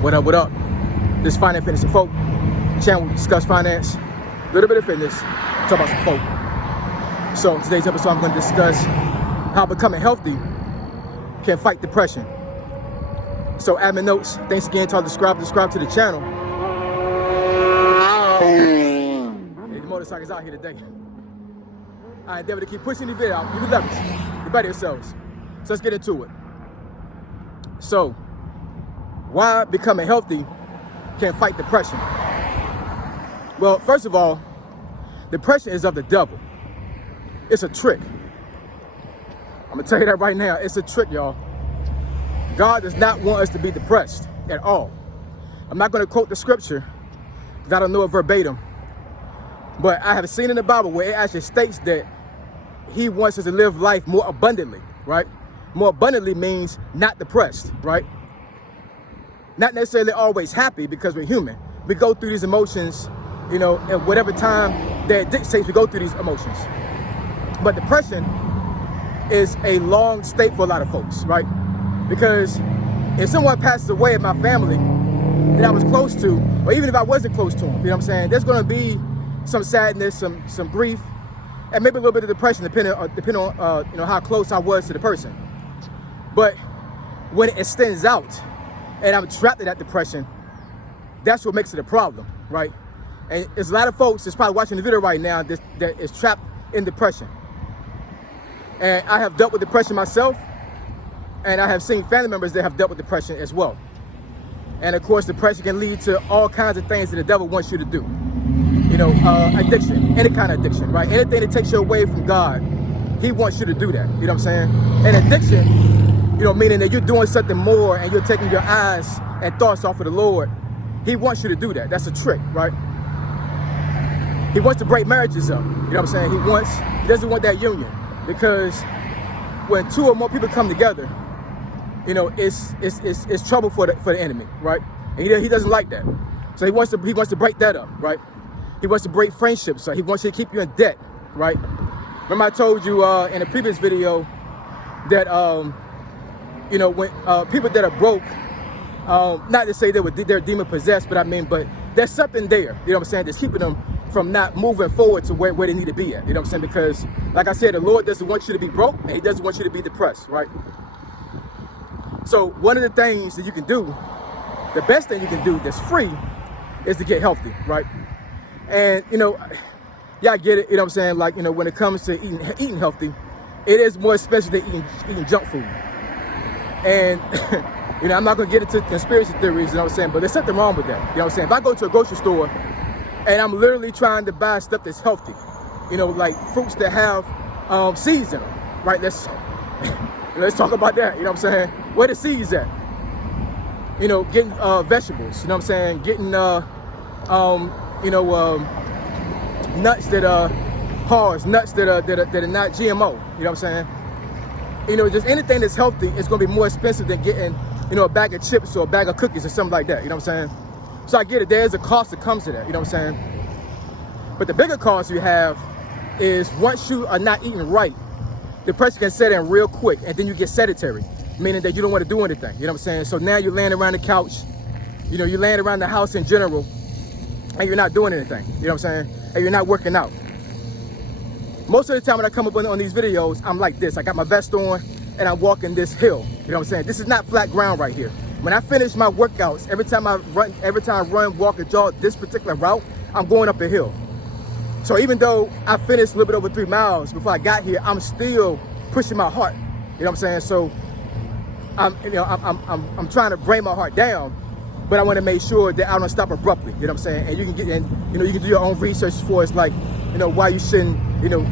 What up, what up? This Finance, Fitness, and Folk channel. We discuss finance, a little bit of fitness, talk about some folk. So in today's episode, I'm going to discuss how becoming healthy can fight depression. So admin notes, thanks again to all subscribe to the channel. Hey, the motorcycles out here today. I endeavor to keep pushing the video out. Give it leverage. You better yourselves. So let's get into it. So, why becoming healthy can fight depression? Well, first of all, depression is of the devil. It's a trick. I'm gonna tell you that right now. It's a trick, y'all. God does not want us to be depressed at all. I'm not gonna quote the scripture because I don't know it verbatim, but I have seen in the Bible where it actually states that He wants us to live life more abundantly, right? More abundantly means not depressed, right? Not necessarily always happy, because we're human. We go through these emotions, at whatever time that dictates we go through these emotions. But depression is a long state for a lot of folks, right? Because if someone passes away in my family that I was close to, or even if I wasn't close to them, you know what I'm saying? There's gonna be some sadness, some grief, and maybe a little bit of depression, depending on how close I was to the person. But when it extends out and I'm trapped in that depression, that's what makes it a problem, right? And there's a lot of folks that's probably watching the video right now that is trapped in depression. And I have dealt with depression myself, and I have seen family members that have dealt with depression as well. And of course, depression can lead to all kinds of things that the devil wants you to do. Addiction, any kind of addiction, right? Anything that takes you away from God, he wants you to do that, you know what I'm saying? And addiction, meaning that you're doing something more and you're taking your eyes and thoughts off of the Lord. He wants you to do that. That's a trick, right? He wants to break marriages up, you know what I'm saying? He doesn't want that union, because when two or more people come together, it's trouble for the enemy, right? And he doesn't like that. So he wants to break that up, right? He wants to break friendships. So he wants you to keep you in debt, right? Remember I told you in a previous video that when people that are broke, not to say they're demon possessed, but there's something there, you know what I'm saying, that's keeping them from not moving forward to where they need to be at, you know what I'm saying? Because like I said, the Lord doesn't want you to be broke, and he doesn't want you to be depressed, right? So one of the things that you can do, the best thing you can do that's free, is to get healthy, right? And I get it, you know what I'm saying? Like, when it comes to eating healthy, it is more expensive than eating junk food. And I'm not gonna get into conspiracy theories, you know what I'm saying? But there's something wrong with that, you know what I'm saying? If I go to a grocery store and I'm literally trying to buy stuff that's healthy, like fruits that have seeds in them, right? Let's talk about that, you know what I'm saying? Where the seeds at? Getting vegetables, you know what I'm saying? Getting nuts that are nuts that are not GMO, you know what I'm saying? Just anything that's healthy is going to be more expensive than getting, a bag of chips or a bag of cookies or something like that, you know what I'm saying? So I get it, there's a cost that comes to that, you know what I'm saying? But the bigger cost you have is once you are not eating right, depression can set in real quick, and then you get sedentary, meaning that you don't want to do anything, you know what I'm saying? So now you're laying around the couch, you're laying around the house in general, and you're not doing anything, you know what I'm saying? And you're not working out. Most of the time when I come up on these videos, I'm like this. I got my vest on and I'm walking this hill. You know what I'm saying? This is not flat ground right here. When I finish my workouts, every time I run, walk, or jog this particular route, I'm going up a hill. So even though I finished a little bit over 3 miles before I got here, I'm still pushing my heart. You know what I'm saying? So I'm trying to bring my heart down, but I want to make sure that I don't stop abruptly. You know what I'm saying? And you can you can do your own research for us, like why you shouldn't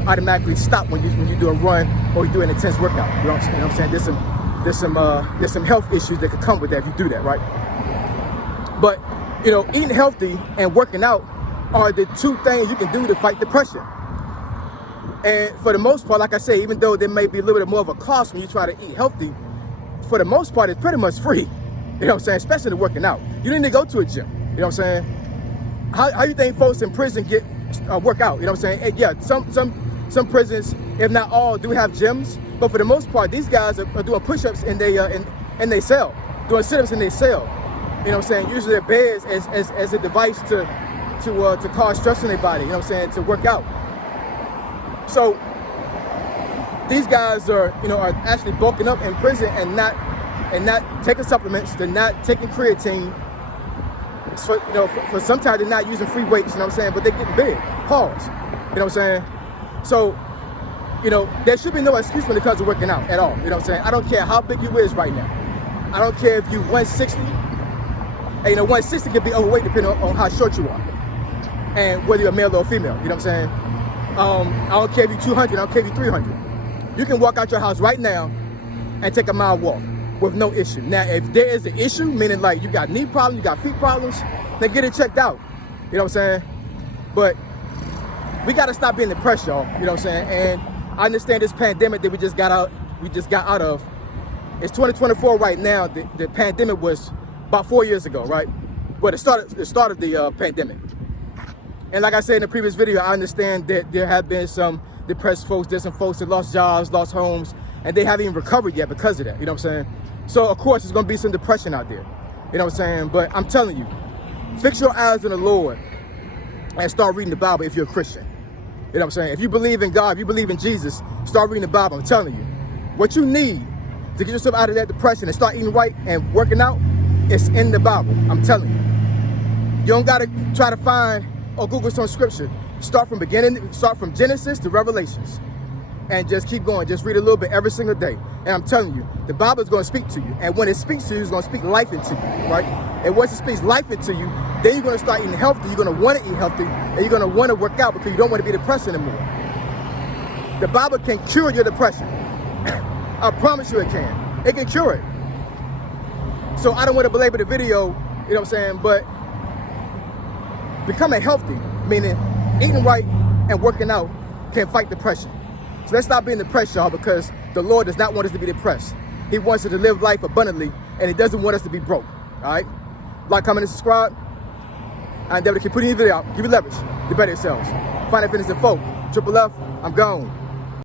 automatically stop when you do a run or you do an intense workout. You know what I'm saying? There's some health issues that could come with that if you do that, right? But eating healthy and working out are the two things you can do to fight depression. And for the most part, like I say, even though there may be a little bit more of a cost when you try to eat healthy, for the most part, it's pretty much free. You know what I'm saying? Especially the working out. You don't need to go to a gym. You know what I'm saying? How you think folks in prison get work out? You know what I'm saying? And yeah, some prisons, if not all, do have gyms. But for the most part, these guys are doing push-ups in their cell, doing sit-ups in their cell. You You know what I'm saying? Using their beds as a device to cause stress on their body, you know what I'm saying, to work out. So these guys are actually bulking up in prison and not taking supplements. They're not taking creatine. For sometimes they're not using free weights, you know what I'm saying, but they're getting big. Pause. You know what I'm saying? So, there should be no excuse when it comes to working out at all. You know what I'm saying? I don't care how big you is right now. I don't care if you 160. And 160 could be overweight depending on how short you are. And whether you're a male or female, you know what I'm saying? I don't care if you're 200, I don't care if you're 300. You can walk out your house right now and take a mile walk with no issue. Now, if there is an issue, meaning like you got knee problems, you got feet problems, then get it checked out. You know what I'm saying? But we got to stop being depressed, y'all. You know what I'm saying? And I understand this pandemic that we just got out of. It's 2024 right now. The pandemic was about 4 years ago, right? But the start of the pandemic. And like I said in the previous video, I understand that there have been some depressed folks, there's some folks that lost jobs, lost homes, and they haven't even recovered yet because of that, you know what I'm saying? So of course, there's gonna be some depression out there, you know what I'm saying? But I'm telling you, fix your eyes on the Lord and start reading the Bible if you're a Christian. You know what I'm saying? If you believe in God, if you believe in Jesus, start reading the Bible. I'm telling you, what you need to get yourself out of that depression and start eating right and working out, it's in the Bible. I'm telling you. You don't gotta try to find or Google some scripture. Start from Genesis to Revelations. And just keep going. Just read a little bit every single day. And I'm telling you, the Bible is going to speak to you. And when it speaks to you, it's going to speak life into you, right? And once it speaks life into you, then you're going to start eating healthy. You're going to want to eat healthy. And you're going to want to work out because you don't want to be depressed anymore. The Bible can cure your depression. I promise you it can. It can cure it. So I don't want to belabor the video, you know what I'm saying? But becoming healthy, meaning eating right and working out, can fight depression. So let's stop being depressed, y'all, because the Lord does not want us to be depressed. He wants us to live life abundantly, and He doesn't want us to be broke, all right? Like, comment, and subscribe. I endeavor to keep putting you video out, give you leverage, to better yourselves. Find Fitness Info, Triple F, I'm gone.